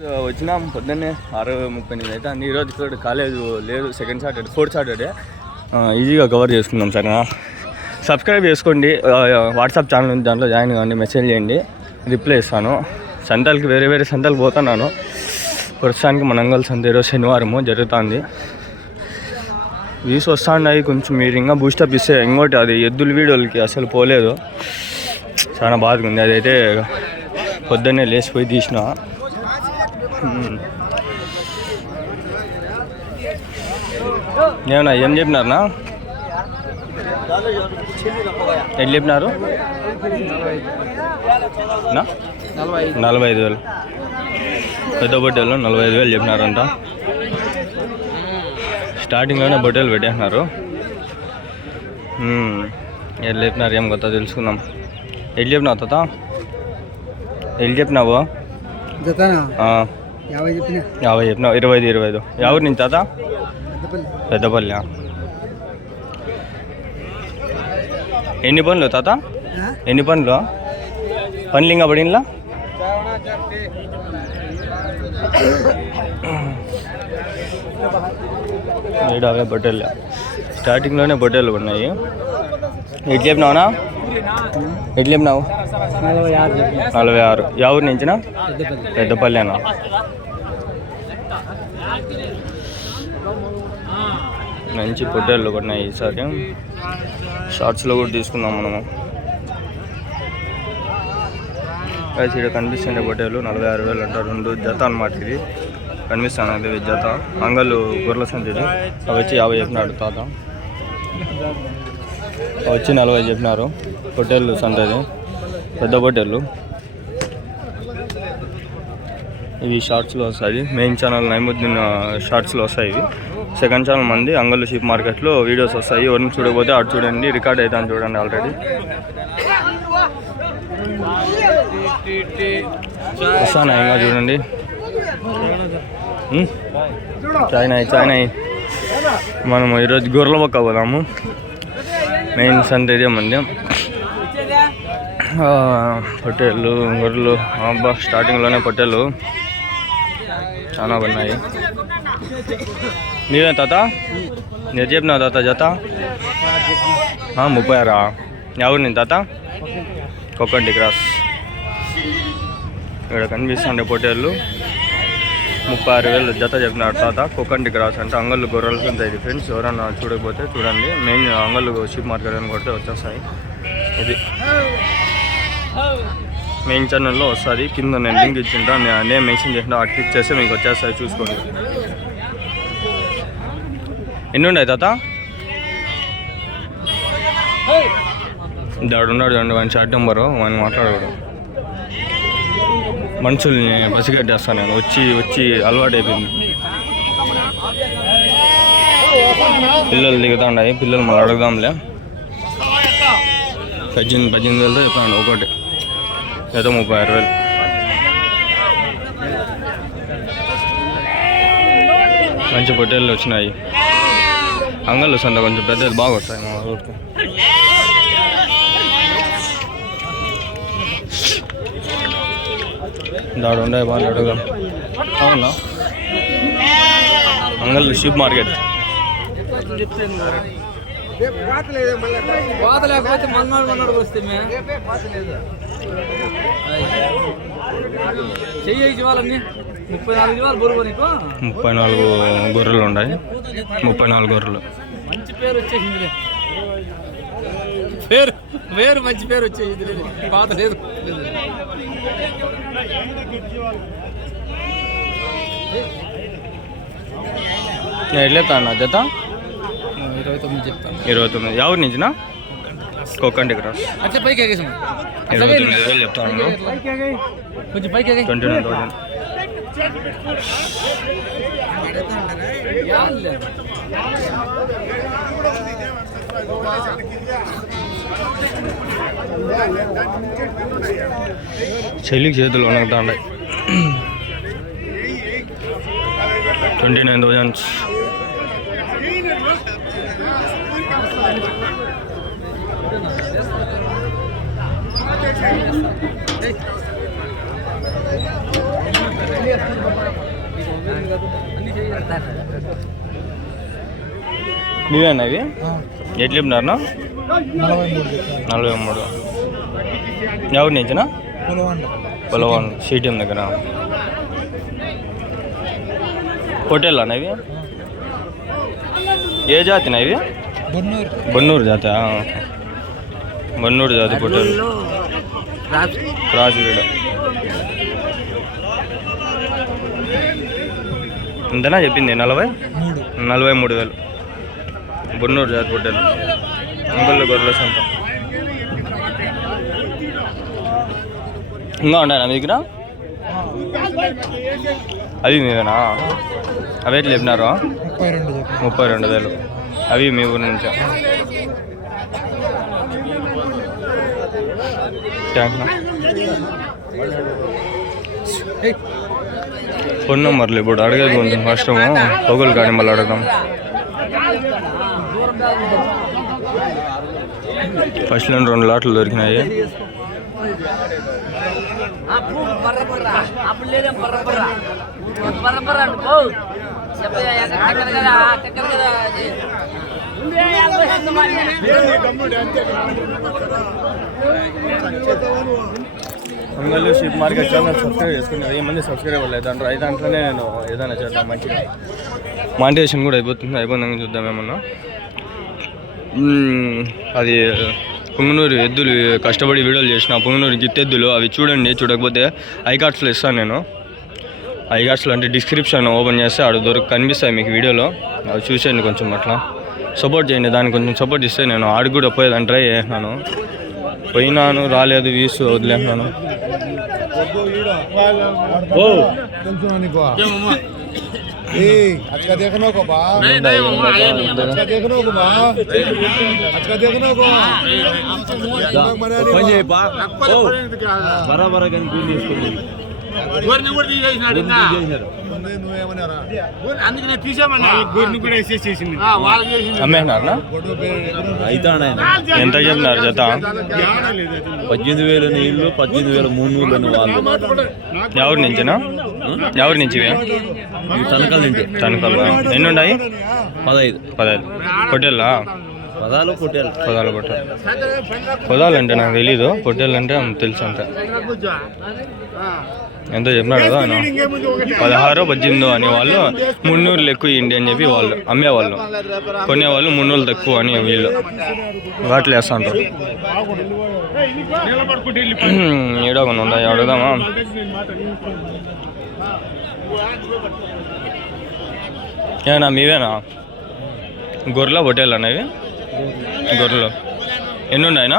వచ్చినాం పొద్దున్నే 6:38 అయితే అన్ని ఈరోజు ఇక్కడ కాలేజ్ లేదు, సెకండ్ సాటర్డే, ఫోర్త్ సాటర్డే. ఈజీగా కవర్ చేసుకుందాం సరేనా. సబ్స్క్రైబ్ చేసుకోండి, వాట్సాప్ ఛానల్ ఉంది, దాంట్లో జాయిన్ కావండి, మెసేజ్ చేయండి, రిప్లై ఇస్తాను. సంతలకి వేరే సంతలకు పోతున్నాను. ప్రస్తుతానికి మనంగల్ సంత ఈరోజు శనివారము జరుగుతుంది. వ్యూస్ వస్తున్నాయి కొంచెం, మీరు ఇంకా బూస్టప్ ఇస్తే. ఇంకోటి అది ఎద్దుల వీడియోలకి అసలు పోలేదు, చాలా బాధగా ఉంది. అదైతే పొద్దున్నే లేచిపోయి తీసిన. ఏమన్నా ఏం చెప్పినారనా? ఎట్లా చెప్పినారు? 45,000 పెద్ద బొట్టెలు 45,000 చెప్పినారంట. స్టార్టింగ్లోనే బొట్టెలు పెట్టేసినారు. ఎట్లా చెప్పినారు ఏం కొత్త తెలుసుకుందాం. ఎట్లా చెప్పినావు తాత? ఎట్లా చెప్పినావు? 50 చెప్పినావు. 25. ఎవరి నుంచి తాత? పెద్దపల్లి. ఎన్ని పనులు తాత? ఎన్ని పనులు? పనులు ఇంకా పడినలా? అవే బొట్టెలు, స్టార్టింగ్లోనే బొట్టెలు ఉన్నాయి. ఎట్లా చెప్పినావునా? ఎట్లా చెప్పినావు? 46. ఎవరి నుంచినా? పెద్దపల్లినా? మంచి పొట్టేళ్ళు ఉన్నాయి. ఈసారి షార్ట్స్లో కూడా తీసుకుందాం మనము. ఇక్కడ కనిపిస్తుండే పొట్టేళ్ళు 46,000 అంట. 2 జత అన్నమాట. ఇది కనిపిస్తాను, అది జత. అంగళ్ళు గొర్రెల సంచిది. అవి వచ్చి 50 చెప్పినాడు తాత. వచ్చి 40 చెప్పినారు. పొట్టేళ్ళు సంతది, పెద్ద పొట్టేళ్ళు. ఇవి షార్ట్స్లో వస్తాయి. మెయిన్ ఛానల్ నైముద్దీన్ షార్ట్స్లో వస్తాయి. ఇవి సెకండ్ ఛానల్ మంది అంగళ్ళు షీప్ మార్కెట్లో వీడియోస్ వస్తాయి. ఎవరిని చూడకపోతే అటు చూడండి, రికార్డ్ అవుతాను చూడండి ఆల్రెడీ. వస్తాను ఇంకా చూడండి. చాయ్ మనము ఈరోజు గొర్రెల పక్క పోదాము. మెయిన్ సంత ఇదే మంది. పొట్టేళ్ళు, గొర్రెలు. అబ్బా స్టార్టింగ్లోనే పొట్టేళ్ళు చాలా ఉన్నాయి. నీవే తాత? నేను చెప్పినా తాత జత 36. ఎవరు నేను తాత? కొక్కంటి క్రాస్. ఇక్కడ కనిపిస్తుండే పొట్టేళ్ళు 36,000 జత చెప్పినాడు తాత. కొక్కంటి క్రాస్ అంటే అంగళ్ళు గొర్రెల సంత ఇది ఫ్రెండ్స్. ఎవరన్నా చూడకపోతే చూడండి. మెయిన్ అంగళ్ళు షీప్ మార్కెట్ అని కొడితే వచ్చేస్తాయి. ఇది మెయిన్ ఛానల్లో వస్తుంది. కింద నేను లింక్ ఇచ్చింటా, నేమ్ మెన్షన్ చేసిన, అటు క్లిక్ చేస్తే మీకు వచ్చేస్తాయి, చూసుకోండి. ఎన్ని ఉన్నాయి తాత? దాడున్నాడు అండి, 1 షార్ట్ నెంబరు. 1 మాట్లాడకూడదు. మనుషుల్ని పసిగట్టేస్తాను నేను. వచ్చి అలవాటు అయిపోయింది. పిల్లలు దిగుతా ఉన్నాయి. పిల్లలు మళ్ళీ అడుగుదాంలే. 18,000 చెప్పాను ఒకటి. ఏదో 36,000. మంచి పొట్టేళ్ళు వచ్చినాయి. అంగళ్ళు సంత కొంచెం పెద్దది బాగా వస్తాయి మా ఊరికి. దాడు ఉండే బాగా అడుగుదాం. అవునా? అంగళ్ళు షీప్ మార్కెట్. లేకపోతే మన్నాడు వస్తే చెయ్యి వాళ్ళని 34 జీవాలు బరువు. నీకు 34 గొర్రెలు ఉన్నాయి. 34 గొర్రెలు. మంచి పేరు వచ్చేసింది. పేరు మంచి పేరు వచ్చేసింది. పాత లేదు. ఎట్లేతా అన్న జత? 29 చెప్తాను. 29. ఎవరి నుంచినా? కొక్కంటి క్రాస్. అచ్చా పైకి ఎగేసాం. 29,000 చెప్తాను. కొంచెం పైకి ఎగే. 29,000. చెల్లికి చేతులు వణుకుతా ఉన్నాయి. 29,000. మీవేనా ఇవి ఎట్లు చెప్పినారనా 43 ఎవరి నుంచినా పొలవాన్ సిటిఎం దగ్గర హోటల్ ఇవి ఏ జాతినా ఇవి బొన్నూరు జాతి బొన్నూరు జాతి హోటల్ క్రాస్ వీడ ఎంతనా చెప్పింది 43,000 బొన్నూరు జాతి హోటల్ అంగుల్లో గొర్రెల సంత ఇంకా ఉన్నాయా మీ దగ్గర అవి మీవేనా అవి ఎట్లా చెప్పినారు 32,000 అవి మీ ఊరి నుంచా ఫోన్ నెంబర్లు ఇప్పుడు అడిగేది కొంచెం కష్టము పొగలు కానీ మళ్ళీ అడగదాం ఫస్ట్ లో 2 లాట్లు దొరికినాయి అంగళ్ళు షీప్ మార్కెట్ ఛానల్ సబ్స్క్రైబ్ చేసుకుని 1000 మంది సబ్స్క్రైబ్ అవ్వలేదు దాంట్లో దాంట్లోనే నేను ఏదైనా చేద్దాం మంచిగా మానిటైజేషన్ కూడా అయిపోతుందని చూద్దాం ఏమన్నా అది పుంగనూరు ఎద్దులు కష్టపడి వీడియోలు చేసిన పుంగనూరు గిత్తెద్దులు అవి చూడండి చూడకపోతే ఐకార్డ్స్లో ఇస్తాను నేను ఐకార్డ్స్లో అంటే డిస్క్రిప్షన్ ఓపెన్ చేస్తే ఆడ కనిపిస్తాయి మీకు వీడియోలో అవి చూసేయండి కొంచెం అట్లా సపోర్ట్ చేయండి దానికి కొంచెం సపోర్ట్ ఇస్తే నేను ఆడికి కూడా పోయేదాన్ని ట్రై చేసినాను పోయినాను రాలేదు వీసు వదిలేసినాను अच्छा देखने को बा अच्छा देखने को बा अच्छा देखने को पंजे बा ओ बराबर गन गुली इसको గోర్ని కూడా తీసేసినాడు ఇంకా నువ్వు ఏమన్నారా అందుకనే తీసేమన్నా గోర్ని కూడా వేసేసేసింది వాళ్ళు చేసింది అమ్మేనారనా అయితానే ఎంత చెప్పినారు జత 18,000 నీళ్ళు 18,300 వాళ్ళు ఎవరి నుంచినా ఎవరి నుంచి తనకల్ ఎన్ని ఉన్నాయి 15 పొట్టేళ్ళా పొదాలు అంటే నాకు తెలీదు పొట్టేళ్ళు అంటే తెలుసు అంతే ఎంతో చెప్పినాడు కదా ఆయన 16-18 అనేవాళ్ళు 300 ఎక్కువ ఇవ్వండి అని చెప్పి వాళ్ళు అమ్మేవాళ్ళు కొనేవాళ్ళు 300 తక్కువ అని వీళ్ళు వాటిలో వేస్తా ఉంటారు ఏడో కొన్ని ఉన్నాయి అడుగుదామా ఏనా మీవేనా గొర్రెల పొట్టేళ్ళు అనేవి గొర్రెలు ఎన్ని ఉన్నాయినా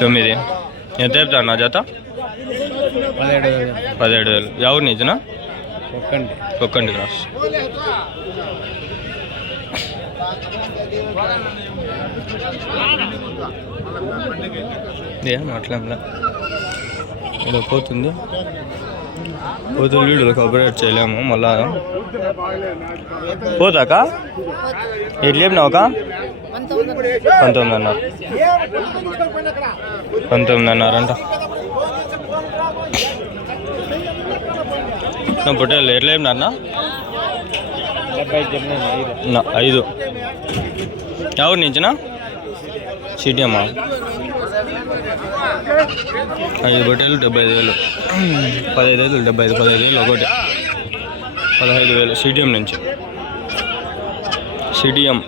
9 ఎంత చెప్తాను నా జత 17,000 ఎవరి నుంచినా ఒక్కంటి క్రాస్ ఏం అట్లా ఇలా పోతుంది వీడియోలు కోఆపరేట్ చేయలేము మళ్ళా పోతాక ఎట్లా చెప్పినావుక 19,500 అంట పొట్టేళ్ళు ఎట్లా చెప్పినారన్నా 5 ఎవరి నుంచినా సిటిఎమ్మా 5 పొట్టేళ్ళు 75,000 15,000 75 15,000 ఒకటి 15,000 సిటిఎం నుంచి సిటిఎం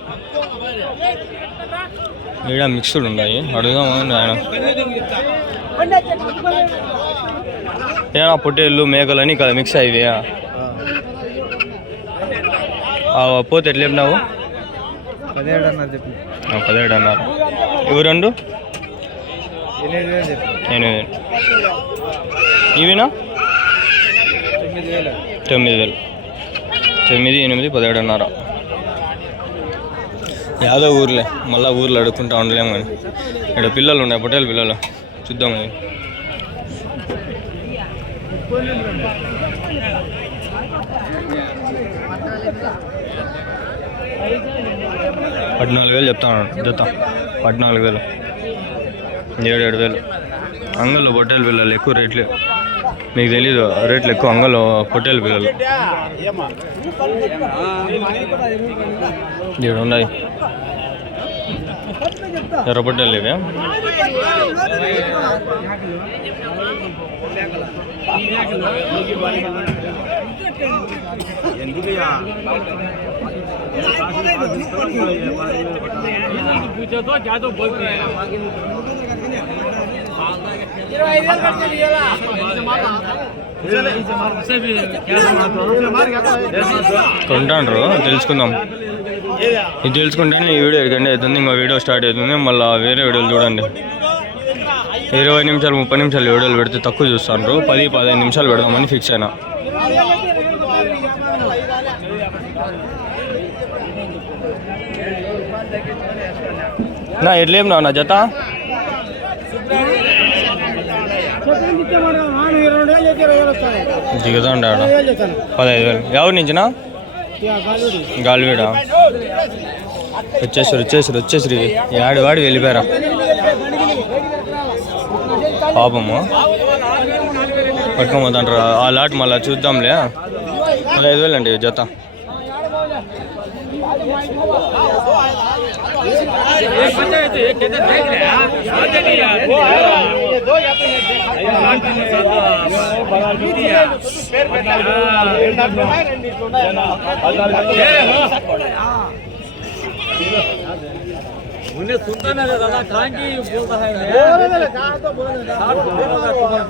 ఈడ మిక్స్డ్ ఉన్నాయి అడుగుదామని ఆయన ఏనా పొట్టేళ్ళు మేకలు అని కదా మిక్స్ అయ్యి పోతే ఎట్లా చెప్పినావు 17 అన్నారు ఇవి 2 8,000 ఇవినా 9,000 9, 8, 17 అన్నారు యాదో ఊర్లే మళ్ళీ ఊర్లో అడుక్కుంటా ఉండలేము కానీ ఇక్కడ పిల్లలు ఉన్నాయి పొట్టేలు పిల్లలు చూద్దాం అది 14,000 చెప్తాను జత 14,000 7,000 అంగళ్ళు పొట్టేలు పిల్లలు ఎక్కువ రేట్లు మీకు తెలీదు రేట్లు ఎక్కువ అంగల్లో పొట్టేలు పిల్లలు ఇక్కడ ఉన్నాయి ఎర్ర పొట్టేలు ఇవి కొంటాండ్రు తెలుసుకుందాం ఇది తెలుసుకుంటేనే ఈ వీడియో ఎక్కడండి అవుతుంది ఇంకో వీడియో స్టార్ట్ అవుతుంది మళ్ళీ వేరే వీడియోలు చూడండి 20 నిమిషాలు 30 నిమిషాలు వీడియోలు పెడితే తక్కువ చూస్తాను 10-15 నిమిషాలు పెడదామని ఫిక్స్ అయినా నా ఎట్లేం నా జత దిగుతాండా 15,000 ఎవరి నుంచినా గాలివీడా వచ్చేసరి వాడి వెళ్ళిపోయారా పాపము పట్టుకోపోతాంటారు ఆ లాట్ మళ్ళీ చూద్దాంలే 15,000 అండి జత उन्हें सुनता ना दादा कहाँ की बोलता है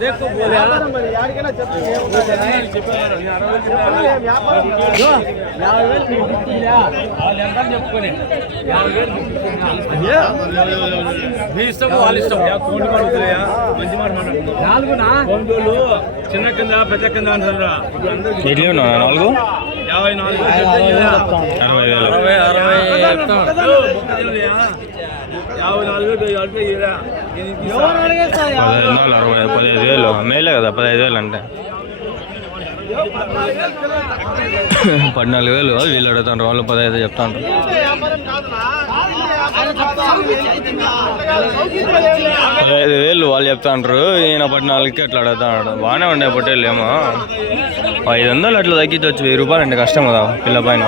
देखो बोले చిన్న కింద పెద్ద కింద అంటారా 4 15,000 మేలే కదా 15,000 అంటే 14,000 వీళ్ళు అడుగుతారు వాళ్ళు 15 చెప్తాను 15,000 వాళ్ళు చెప్తాంటారు ఈయన 14కి అట్లా అడుగుతాడు బాగానే ఉండే పొట్టేళ్ళు ఏమో 500 అట్లా తగ్గించవచ్చు 1000 రూపాయలు అంటే కష్టం కదా పిల్ల పైన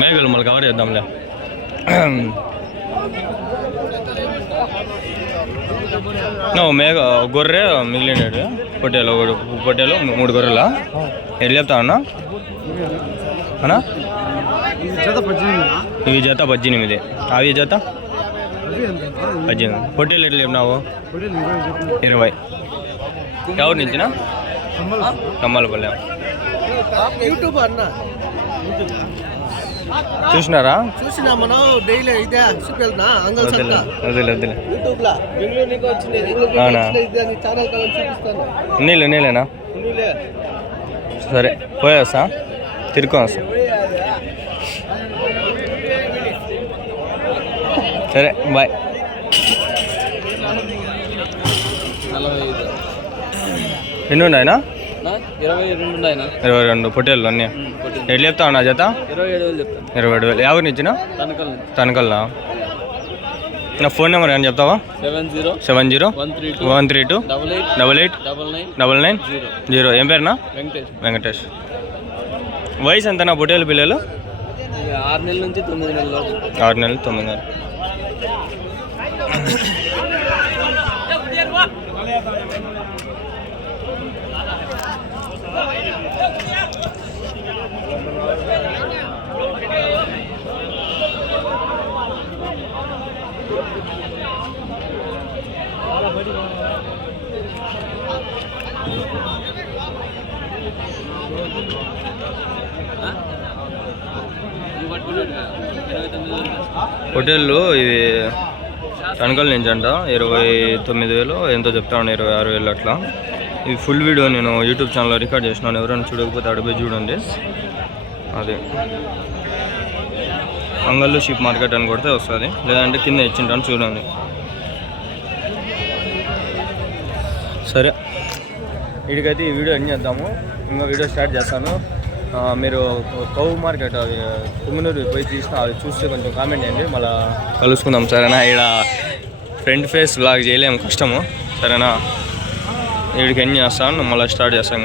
మేకలు మళ్ళీ కవర్ చేద్దాంలే మేక గొర్రె మిగిలినాడు పొట్టేలు 3 గొర్రెలా ఎట్లా చెప్తా అన్నా ఇవి జత 18 అవి జత 18 పొట్టేలు ఎట్లా చెప్పినావు 20 ఎవరి నుంచినా కమ్మలపల్లె చూసినారా నీళ్ళేనా సరే పోయేస్తా తిరుక్కొని వస్తా సరే బాయ్ ఎన్ని ఉన్నాయినా 22 పొట్టేళ్ళు అన్నీ ఎట్లా చెప్తావు నా జత 27,000 ఎవరిని ఇచ్చిన తనకల్లా నా ఫోన్ నెంబర్ ఏమని చెప్తావా 70-32-88-88-99-0 ఏం పేరునా వెంకటేష్ వయసు ఎంతనా పొట్టేలు పిల్లలు 6 నెలల నుంచి 9 నెలలు 6 నెలలు 9 నెలలు హోటళ్ళు ఇవి తణుకల నుంచి అంట 29,000 ఎంతో చెప్తాను 26,000 అట్లా. ఇది ఫుల్ వీడియో నేను యూట్యూబ్ ఛానల్లో రికార్డ్ చేసినాను, ఎవరైనా చూడకపోతే అడిపోయి చూడండి. అదే అంగళ్ళు షీప్ మార్కెట్ అని కొడితే వస్తుంది, లేదంటే కింద ఇచ్చింటాను చూడండి. సరే వీడికైతే ఈ వీడియో ఎండ్ చేద్దాము, ఇంకో వీడియో స్టార్ట్ చేస్తాను. మీరు కౌ మార్కెట్ అది తుమ్మనూరు పోయి తీసిన అది చూస్తే కొంచెం కామెంట్ చేయండి, మళ్ళీ కలుసుకుందాం. సరేనా? ఇక్కడ ఫ్రంట్ ఫేస్ లాగా చేయలేము, కష్టము. సరేనా? వీడికి ఎండ్ చేస్తాను మళ్ళీ స్టార్ట్ చేస్తాం.